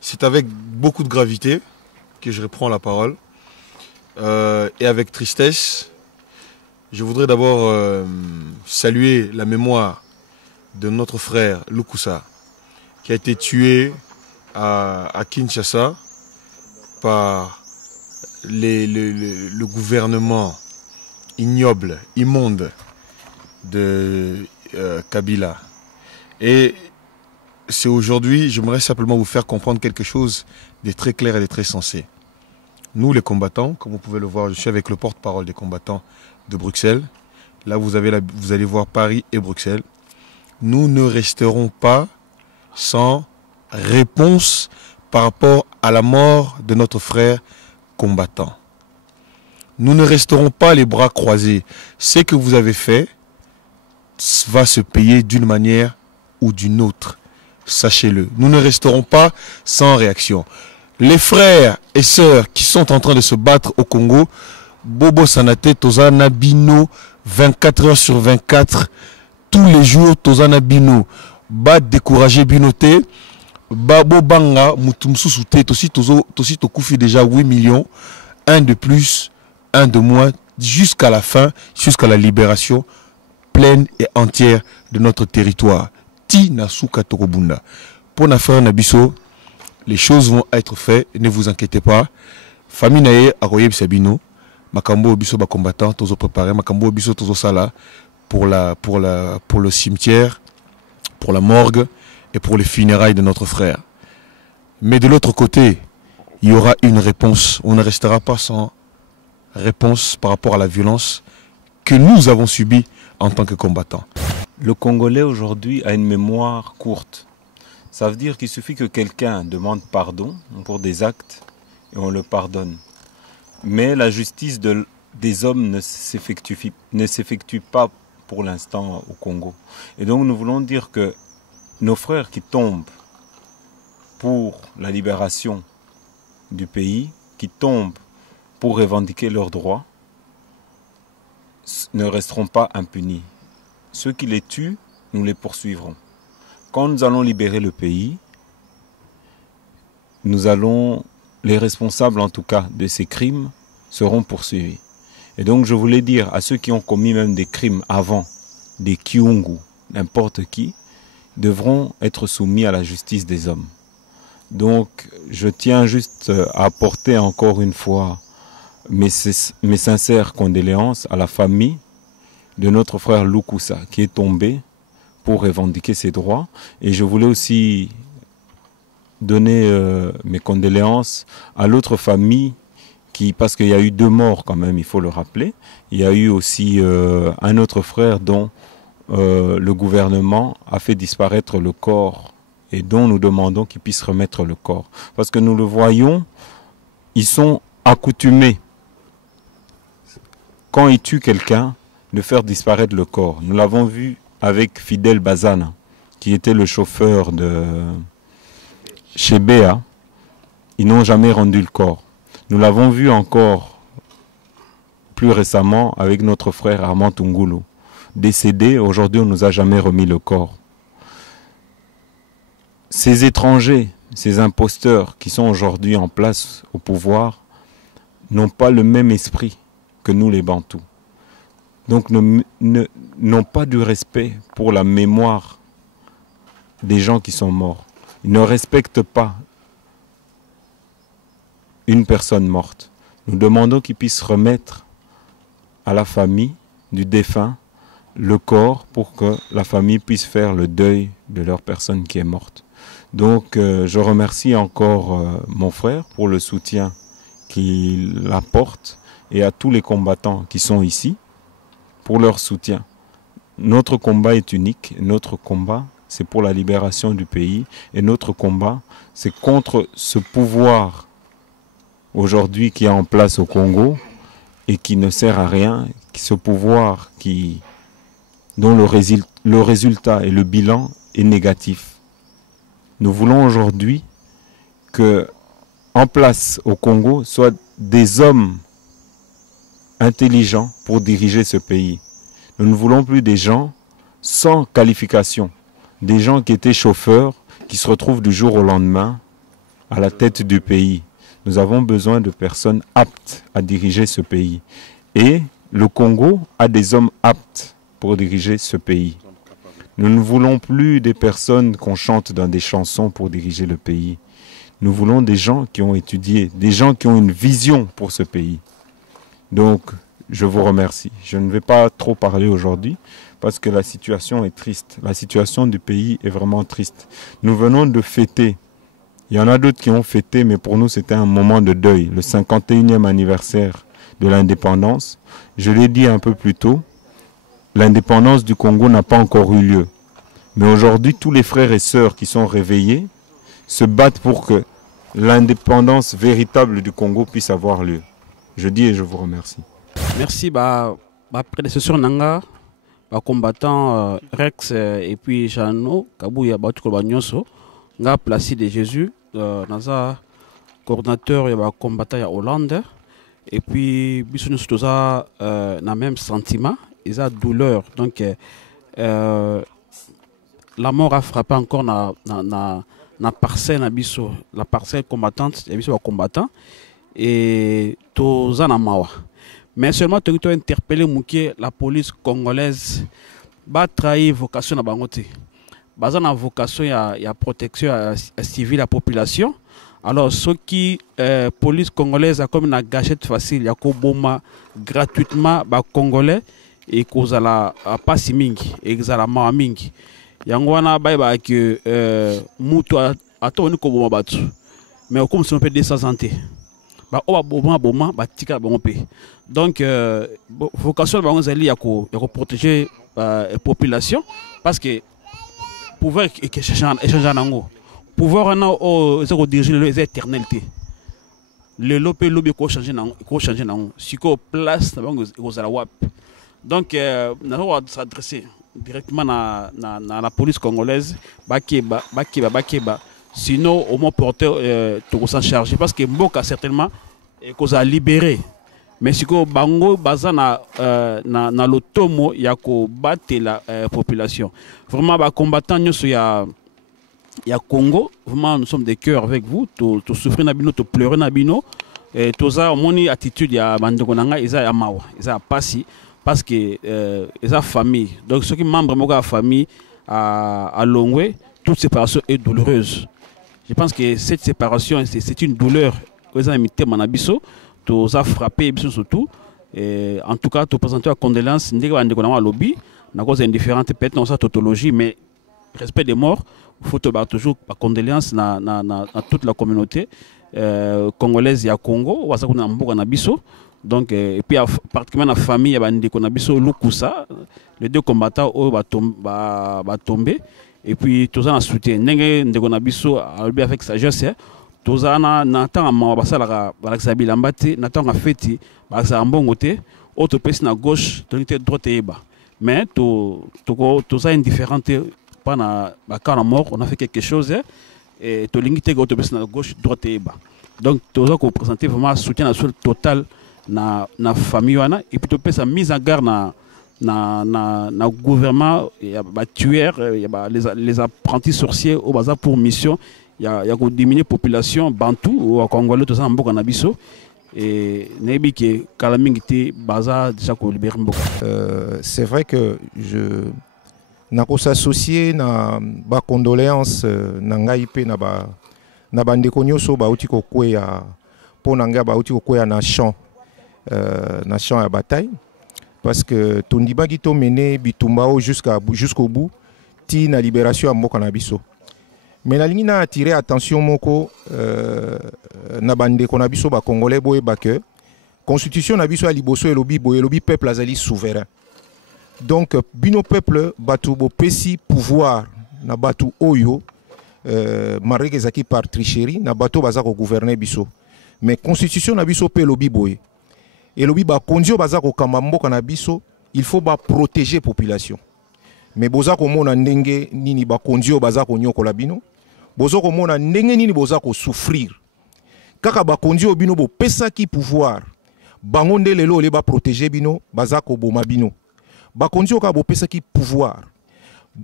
C'est avec beaucoup de gravité que je reprends la parole et avec tristesse. Je voudrais d'abord saluer la mémoire de notre frère Lukusa qui a été tué à Kinshasa par le gouvernement ignoble, immonde de Kabila. Et c'est aujourd'hui, j'aimerais simplement vous faire comprendre quelque chose de très clair et de très sensé. Nous les combattants, comme vous pouvez le voir, je suis avec le porte-parole des combattants de Bruxelles. Là vous allez voir Paris et Bruxelles. Nous ne resterons pas sans réponse par rapport à la mort de notre frère combattant. Nous ne resterons pas les bras croisés. Ce que vous avez fait va se payer d'une manière ou d'une autre. Sachez-le. Nous ne resterons pas sans réaction. Les frères et sœurs qui sont en train de se battre au Congo, Bobo Sanate, Tozana Bino, 24 heures sur 24, tous les jours, Tozana Bino, ba décourager Binote, Babo Banga, Mutumsu Soute, Tosi Tokufi déjà 8 millions, un de plus, un de moins, jusqu'à la fin, jusqu'à la libération pleine et entière de notre territoire. Ti Nasuka Tokobunda. Pour l'affaire Nabiso, les choses vont être faites, ne vous inquiétez pas. Famille Naye, Aroyeb Sabino, Makambo Biso ba combattant, Tozo préparé, Makambo Biso Tozo Sala pour le cimetière, pour la morgue et pour les funérailles de notre frère. Mais de l'autre côté, il y aura une réponse. On ne restera pas sans réponse par rapport à la violence que nous avons subie en tant que combattants. Le Congolais aujourd'hui a une mémoire courte. Ça veut dire qu'il suffit que quelqu'un demande pardon pour des actes et on le pardonne. Mais la justice des hommes ne s'effectue pas pour l'instant au Congo. Et donc nous voulons dire que nos frères qui tombent pour la libération du pays, qui tombent pour revendiquer leurs droits, ne resteront pas impunis. Ceux qui les tuent, nous les poursuivrons. Quand nous allons libérer le pays, les responsables en tout cas de ces crimes seront poursuivis. Et donc je voulais dire à ceux qui ont commis même des crimes avant, des Kiungu, n'importe qui, devront être soumis à la justice des hommes. Donc je tiens juste à apporter encore une fois mes sincères condoléances à la famille de notre frère Lukusa qui est tombé pour revendiquer ses droits. Et je voulais aussi donner mes condoléances à l'autre famille parce qu'il y a eu 2 morts quand même, il faut le rappeler. Il y a eu aussi un autre frère dont le gouvernement a fait disparaître le corps et dont nous demandons qu'il puisse remettre le corps. Parce que nous le voyons, ils sont accoutumés, quand ils tuent quelqu'un, de faire disparaître le corps. Nous l'avons vu avec Fidel Bazana, qui était le chauffeur de chez Béa. Ils n'ont jamais rendu le corps. Nous l'avons vu encore plus récemment avec notre frère Armand Tungulu, décédé. Aujourd'hui, on ne nous a jamais remis le corps. Ces étrangers, ces imposteurs qui sont aujourd'hui en place au pouvoir, n'ont pas le même esprit que nous les Bantous. Donc n'ont pas du respect pour la mémoire des gens qui sont morts. Ils ne respectent pas une personne morte. Nous demandons qu'ils puissent remettre à la famille du défunt le corps pour que la famille puisse faire le deuil de leur personne qui est morte. Donc je remercie encore mon frère pour le soutien qu'il apporte et à tous les combattants qui sont ici pour leur soutien. Notre combat est unique. Notre combat, c'est pour la libération du pays. Et notre combat, c'est contre ce pouvoir aujourd'hui qui est en place au Congo et qui ne sert à rien. Ce pouvoir dont le résultat et le bilan est négatif. Nous voulons aujourd'hui que, en place au Congo, soient des hommes intelligents pour diriger ce pays. Nous ne voulons plus des gens sans qualification. Des gens qui étaient chauffeurs, qui se retrouvent du jour au lendemain à la tête du pays. Nous avons besoin de personnes aptes à diriger ce pays. Et le Congo a des hommes aptes pour diriger ce pays. Nous ne voulons plus des personnes qu'on chante dans des chansons pour diriger le pays. Nous voulons des gens qui ont étudié, des gens qui ont une vision pour ce pays. Donc, je vous remercie. Je ne vais pas trop parler aujourd'hui parce que la situation est triste. La situation du pays est vraiment triste. Nous venons de fêter. Il y en a d'autres qui ont fêté, mais pour nous, c'était un moment de deuil. Le 51e anniversaire de l'indépendance. Je l'ai dit un peu plus tôt, l'indépendance du Congo n'a pas encore eu lieu. Mais aujourd'hui, tous les frères et sœurs qui sont réveillés se battent pour que l'indépendance véritable du Congo puisse avoir lieu. Je dis et je vous remercie. Merci, prédécesseur Nanga, combattant Rex et puis Jano, Kabouya Batukolo Nyonso, nga Placide Jésus, naza coordinateur et combattant ya Hollande, et puis biso nous toza na même sentiment, ils a douleur, donc la mort a frappé encore na parcelle na biso, la parcelle combattante, ya biso combattant, et toza na mawa. Mais seulement tu as interpellé la police congolaise va trahir vocation à bangote. Basant la vocation ya protection civile la population. Alors ceux qui police congolaise a comme une gâchette facile, ya ko boma gratuitement ba congolais et cause la pas si mingi et la ma mingi. Yango wana ba que mutu atoni ko boma batu. Mais comme si on peut désanté. Donc, vocation de protéger la population parce que pouvoir échanger en pouvoir diriger les éternalités. Le lobby peut changer si on place donc nous allons s'adresser directement à la police congolaise sinon au moins porter tout s'en charger parce que Mboka certainement qu'on a libéré mais si ko bango baza na lotomo ya ko battre la population vraiment ba combattant nyoso ya Congo vraiment nous sommes de cœur avec vous to souffrir na bino to pleurer na bino et toza moni attitude ya bandeko nanga isa ya mawa isa pasi parce que isa famille donc ceux qui membres de la famille à Longwe toute séparation est douloureuse. Je pense que cette séparation, c'est une douleur. Vous avez mis Manabiso, tu as frappé surtout. En tout cas, tu as présenté la condoléance, nous avons lobby, nous avons indifférente peut-être dans sa tautologie, mais respect des morts, il faut toujours la condoléance dans toute la communauté congolaise et à Congo, ou à donc, et puis particulièrement la famille, il y a Lukusa, les deux combattants vont tomber. Et puis, tout ça, on a soutien. Nous avons avec sagesse. Tout ça, on a fait un bon côté. Autre personne à gauche, droite et bas. Mais tout ça indifférent. Pas na mort, on a fait quelque chose. Et tout l'ingité autre personne à gauche, droite et bas. Donc, tout ça, qu'on présente vraiment un soutien total na famille. Et puis, tout ça, mise en garde na gouvernement, il y a des tueurs, les apprentis sorciers au bazar pour mission, il y a diminuer la population bantou ou congolais tout ça en Boka Nabiso et nebi que kalamingité bazar déjà ko libérer Mboka. C'est vrai que je nako s'associer na ba condoléances na ngai pe na ba ndeko nyoso ba uti ko kwea po na nga ba uti ko kwea na champ ya bataille. Parce que Tondiba Gito mené Bitumbao jusqu'au bout, ti na libération à Mboka Nabiso. Mais la ligne a attiré attention moko na bande konabiso ba congolais boye ba que constitution nabiso a liboso et lobby peuple azali souverain. Donc bino peuple batu bo pesi pouvoir na batu oyo mareke zaki par tricherie na batu bazako gouverner biso. Mais constitution nabiso pe lobby boye. Et lobby ba kondio bazako kamba mboka na biso, il faut ba protéger la population. Mais bozako mona ndenge nini ba kondio bazako nyokola bino, bozako mona ndenge nini bozako souffrir. Kaka ba kondio bino bo pesa ki pouvoir, bango nde lelo le ba protéger bino, bazako boma bino. Ba kondio ka bo pesa ki pouvoir.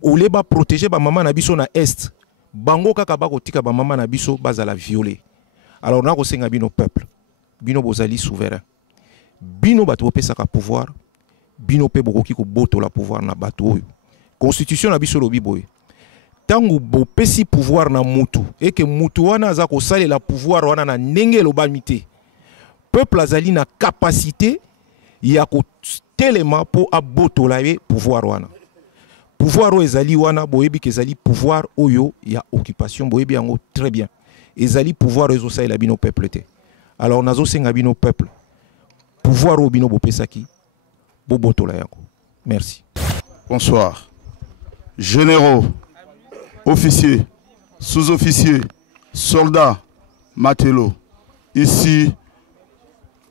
ole ba protéger ba maman na biso na est bango kaka ba kotika ba maman na biso bazala violer. Alors na ko senga bino peuple bino bozali souverain bino bato opesaka pouvoir bino pe bokoki ko boto la pouvoir na bato oyo constitution na biso lobi boye tangu bopesi pouvoir na mutu et que mutu wana aza ko salela pouvoir wana na ndenge lobami te peuple azali na capacité ya ko telema po abotola ye pouvoir wana pouvoir oyo ezali wana boyebi ke ezali pouvoir oyo ya occupation boyebi yango très bien ezali pouvoir oyo ezosalela bino peuple te. Alors nazosenga bino peuple pouvoir oyo bino bopesaki bobotola yango. Merci. Bonsoir. Généraux, officiers, sous-officiers, soldats, matelots. Ici,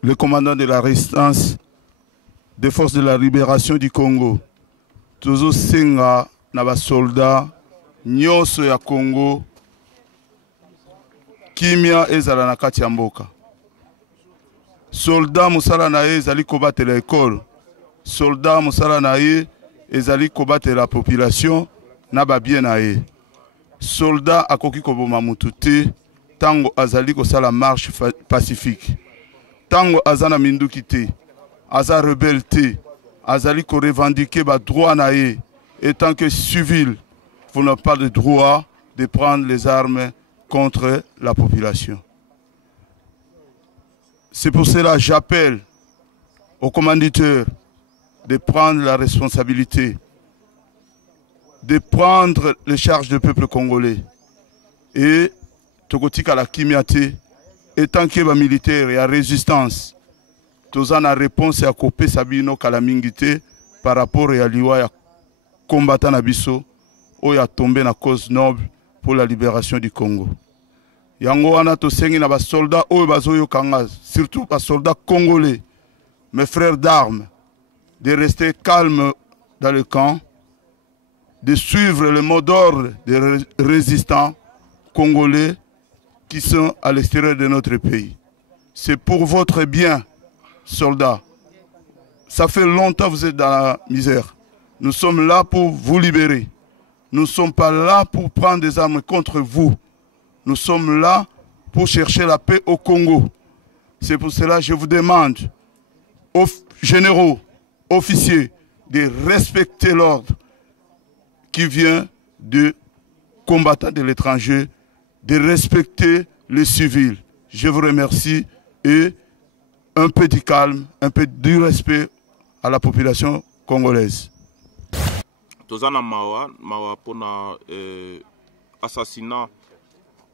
le commandant de la résistance des forces de la libération du Congo. Tozo senga na soldats nyonso ya Congo kimia ezala na kati ya mboka. Soldat musala na ye ezali kobatela école. Soldat musala na ye ezali kobatela la population na ba bien na ye. Soldat akoki koboma mutu te tango azali kosala marche pacifique. Tango azana minduki te, aza rebelle te, azali ko revendiquer ba droit na ye. Et tant que civil, vous n'avez pas le droit de prendre les armes contre la population. C'est pour cela que j'appelle aux commanditeurs de prendre la responsabilité, de prendre les charges du peuple congolais. Et Togotika la Kimiate, et tant que les militaires et la résistance, tous en a réponse à Kopé Sabino Kalamingite par rapport à l'Iwa ya combattant Nabiso, où il a tombé na cause noble pour la libération du Congo. Yango wana to sengi na ba soldats oyo bazoyo kanga, surtout ba soldats congolais, mes frères d'armes, de rester calmes dans le camp, de suivre le mot d'ordre des résistants congolais qui sont à l'extérieur de notre pays. C'est pour votre bien, soldats. Ça fait longtemps que vous êtes dans la misère. Nous sommes là pour vous libérer. Nous ne sommes pas là pour prendre des armes contre vous. Nous sommes là pour chercher la paix au Congo. C'est pour cela que je vous demande, aux généraux, officiers, de respecter l'ordre qui vient de combattants de l'étranger, de respecter les civils. Je vous remercie et un peu de calme, un peu de respect à la population congolaise. Tozana mawa pona assassinat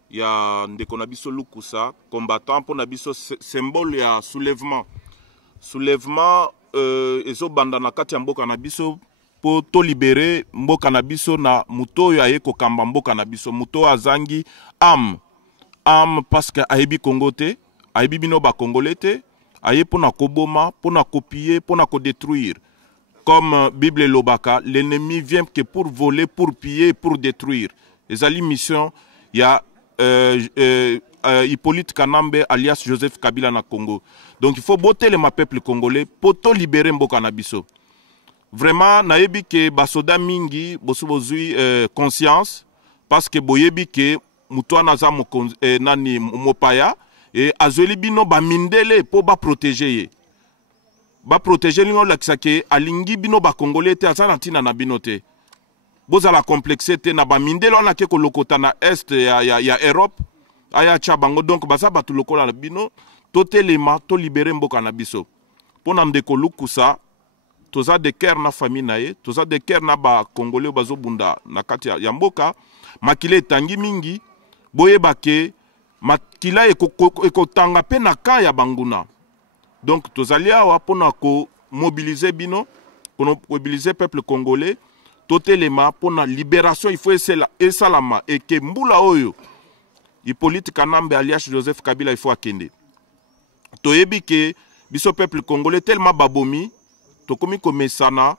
ya ndeko na biso Lukusa, combattant pona biso symbole ya soulèvement. Soulèvement ezo banda na kati ya mboka na biso po to libérer mboka na biso na muto ya yeko kamba mboka na biso muto azangi âme parce que ayebi Congo te, ayebi bino ba congolais te, aye pona koboma, pona copier, pona ko détruire. Comme Bible Lobaka, l'ennemi vient que pour voler, pour piller, pour détruire. Les ali mission, il y a Hippolyte Kanambe alias Joseph Kabila na Congo. Donc il faut botter le peuple congolais pour tout libérer Mboka na biso. Vraiment, naebi ke basoda mingi bosu bozui conscience parce que boyebi ke muto naza nani mopaya et azoli bino ba mindele pour ba protéger. Ba protéger lino lakisake alingi bino ba congolais te azana tina na bino te. Boza la complexité na ba mindelo na ke kolokota na est ya Europe aya chabango donc baza batu lokola na bino to telema to libérer mboka na biso. Pona ndeko Lukusa toza de cœur na famille na ye, toza de cœur na ba congolais bazo bunda na kati ya mboka makile tangi mingi boye bake makila ekotanga pe na ka ya banguna. Donc, tozali awa pona ko mobiliser bino, pour mobiliser peuple congolais, totelema pona libération, il faut et salama et que mbula oyo, Hippolyte Kanambe alias Joseph Kabila il faut akende. Toyebi ke biso peuple congolais tellement babomi, tokomi komesana,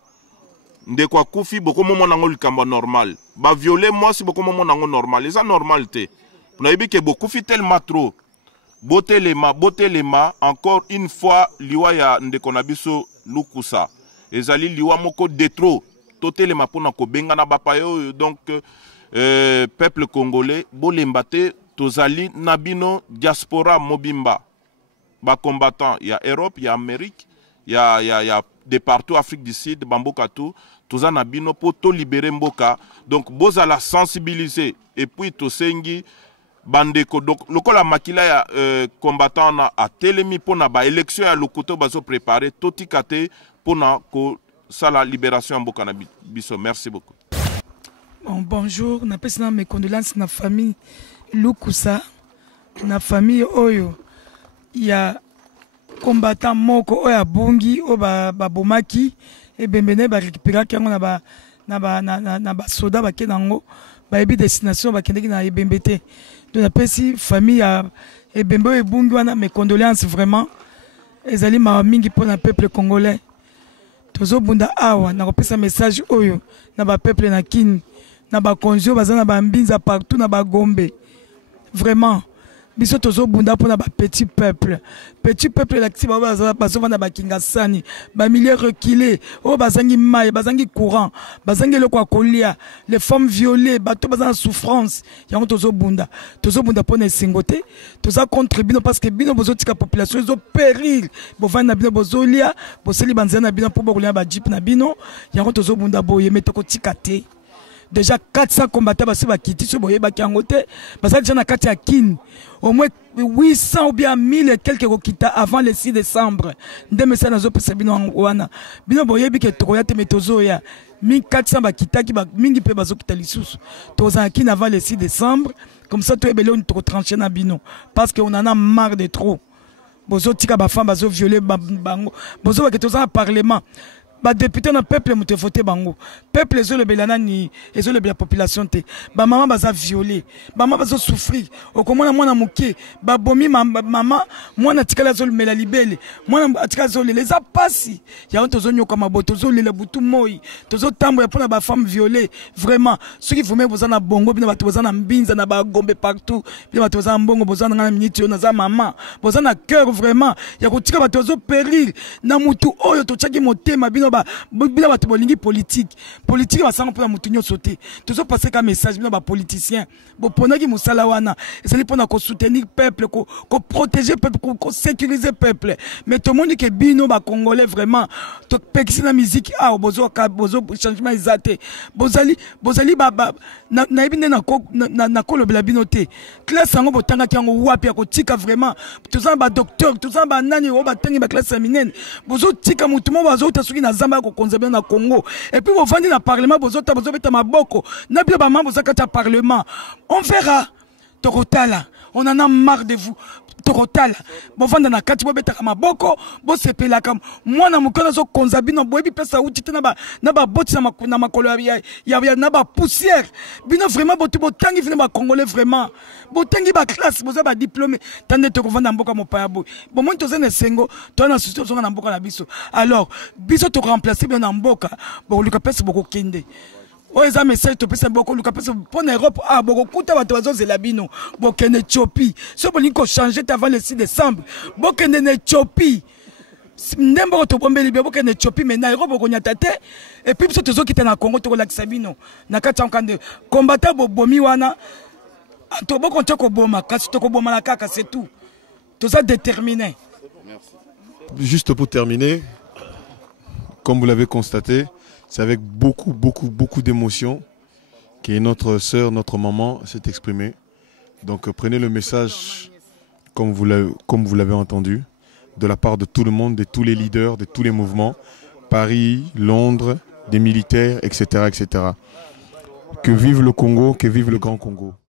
ndekwa kufi boko momo nango likamba normal. Ba violer moi si boko momo nango normal, les normalité. Toyebi ke boko kufi tellement trop. Botelema, encore une fois, liwa ya ndeko na biso Lukusa. Ezali liwa moko de trop. totelema mpona kobengana bapaya oyo. Donc peuple congolais bolemba te tozali na bino diaspora mobimba ba combattant, il y a Europe, il y a Amérique, il y a de partout Afrique du Sud, bamboka tout, toza na bino pour to libérer mboka. Donc boza la sensibiliser et puis to sengi bandeko. Donc lokola makila ya combattant na a telemi pona ba élection ya lokoto bazo préparer totikate pona ko sala libération mboka na biso. Merci beaucoup. Bon, bonjour, na pesi na mes condoléances na famille Lukusa, na famille Oyo. Il y a combattant moko oya bungi o ba bomaki et bembene ba récupérer kango na ba soda ba kenango ba ebi destination ba kendeki na ebembete. Donc na pesi famille ya ebembe e bungi wana mes condoléances vraiment. Ezali ma mingi pour na peuple congolais. Tozo bunda awa na kopesa message oyo na ba peuple na kin na ba konjo bazana ba mbinza partout na ba gombe. Vraiment biso tozo bunda pour na ba petit peuple la kiti bazo na ba kingasani ba milieu reculé o bazangi mai bazangi courant bazangi le kwa kolia les femmes violées bato bazana souffrance yango tozo bunda pour na singote toza contribuer parce que bino bozo tika population zo périr bo vana bino bozo lia bo seli banzana bino pour bokolia ba jeep na bino yango tozo bunda boye metoko tika te. Déjà 400 combattants basi bakiti so boye bakiangote parce que na kati ya kin au moins 800 ou bien 1000 et quelques kokita avant le 6 décembre ndeme sana zo pesa bino wana bino boye bi ke tokoya te metozo ya 1400 bakita ki ba mingi pe bazo kita lisusu toza kin avant le 6 décembre comme ça to ebele on to trancher na bino parce que on en a marre de trop bozo tika ba femme bazo violer bango bozo ke toza parlement. Ba député na peuple muté voté bango peuple ezole belana ni ezole bela population te ba maman baza violé ba maman bazo souffrir okomona mwana muke ba bomi maman mwana tikala zole mela libele mwana tikala zole les apasi ya onto zonyo kama boto zole le butu moi tozo tambo pona ba femme violée vraiment ceux qui voume bozana bongo bina bato bozana mbinza na ba gombe partout bina bato bozana bongo bozana na minute na za maman bozana cœur vraiment ya kotika bato zo périr na mutu oyo to tchaki motema bino bila bato bolingi politique basanga pona mutu nyonso te tozo passer ka message bino ba politicien bo ponaki musala wana ezali pona ko soutenir peuple ko protéger peuple ko sécuriser peuple mais tout le monde que bino ba congolais vraiment to pekisi na musique bozo changement exaté bozali na ebine na kolobela bino te classe yango botanga kiango wapi ya kotika vraiment toza ba docteur toza ba nani o ba tangi ba classe minene bozo tika mutu mo bazo tasuki na zamba ko konzabena na Congo et puis vous vendez dans le parlement bozo beta maboko na bien ba mambo zakata parlement on verra Torotala on en a marre de vous Torotala bo vanda na kati bo beta maboko bo sepela kam mwana mukona zo konzabino bo ebi pesa uti na ba boti na makolo ya na ba poussière bino vraiment bo tangi vina ba congolais vraiment bo tangi ba classe bo za ba diplômé tande to vanda mboka mopaya bo bo mo toza na sengo to na susto zo na mboka na biso alors biso to remplacer bien na mboka bo luka pesa boko kende. Oh, ça message to pesa beaucoup luka pesa pour Europe boko kuta bato bazozela bino bokende Ethiopie so bolingo changer avant le 6 décembre bokende na Ethiopie ndembo to bombeli bokende Ethiopie mais na Europe okonyata te et puis biso tozo kita na Congo to kolakisa bino na kati ya nkande combattant bomi wana to boko ntoko boma kasi to ko boma na kaka c'est tout toza déterminé. Juste pour terminer, comme vous l'avez constaté, c'est avec beaucoup d'émotion que notre sœur, notre maman s'est exprimée. Donc prenez le message comme vous l'avez entendu, de la part de tout le monde, de tous les leaders, de tous les mouvements, Paris, Londres, des militaires, etc., etc. Que vive le Congo, que vive le Grand Congo.